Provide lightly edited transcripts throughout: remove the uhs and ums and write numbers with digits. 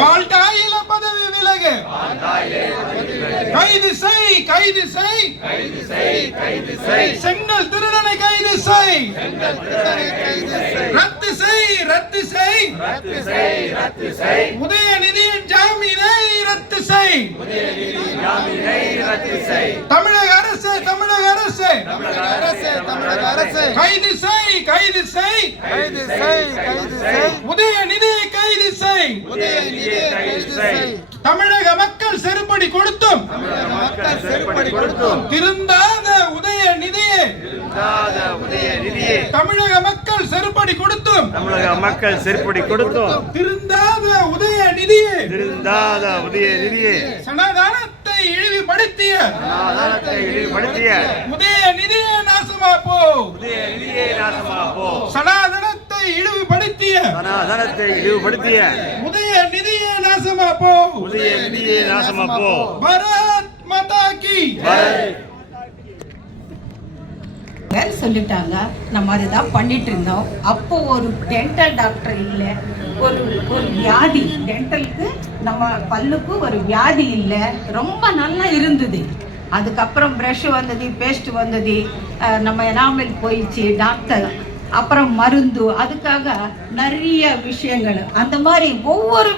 பால்டாயில பதவி விலகு. கைது செய், கைது செய், செங்கல் திருடனை கைது செய், ரத்து செய், ரத்து செய், உதயநிதியின் ஜாமீனை ரத்து செய். தமிழக அரசு, தமிழக அரசு, கைது செய், கைது செய், உதயநிதியை கைது செய். தமிழக மக்கள் செருப்படி கொடுத்தும் திருந்தாத உதயநிதியே, தமிழக மக்கள் செருப்படி கொடுத்தும் திருந்தாத உதயநிதியே, சனாதானத்தை இழிவுபடுத்திய உதயநிதியே நாசமா போ. சனாதனத்தை இழிவுபடுத்திய உதயநிதியே நாசமா போ. பாரத் மாதா கி. சொல்லிட்டாங்க. நம்ம அதுதான் பண்ணிட்டு இருந்தோம். அப்போ ஒரு டென்டல் டாக்டர் இல்லை, ஒரு வியாதி, டென்டலுக்கு நம்ம பல்லுக்கு ஒரு வியாதி இல்லை, ரொம்ப நல்லா இருந்தது. அதுக்கப்புறம் ப்ரஷ் வந்தது, பேஸ்ட் வந்தது, நம்ம எனாமல் போயிடுச்சு, டாக்டர், அப்புறம் மருந்து, அதுக்காக நிறைய விஷயங்கள். அந்த மாதிரி ஒவ்வொரு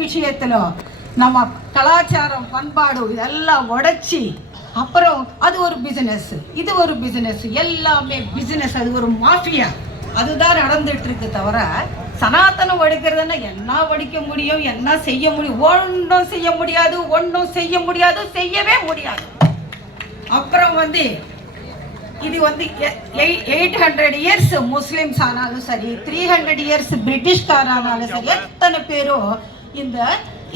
விஷயத்திலும் நம்ம கலாச்சாரம், பண்பாடு இதெல்லாம் உடைச்சி, அப்புறம் அது ஒரு பிஸ்னஸ், இது ஒரு பிஸ்னஸ், எல்லாமே பிஸ்னஸ். அது ஒரு மாஃபியா. அதுதான் நடந்துட்டு இருக்கு. தவிர சனாதனம் ஒழிக்கிறதுன்னா என்ன ஒழிக்க முடியும், என்ன செய்ய முடியும்? ஒன்றும் செய்ய முடியாது, செய்யவே முடியாது. அப்புறம் இது 800 இயர்ஸ் முஸ்லிம்ஸ் ஆனாலும் சரி, 300 இயர்ஸ் பிரிட்டிஷ்காரானாலும் சரி, எத்தனை பேரும்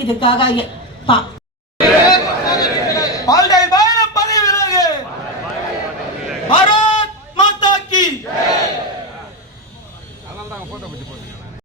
இதுக்காக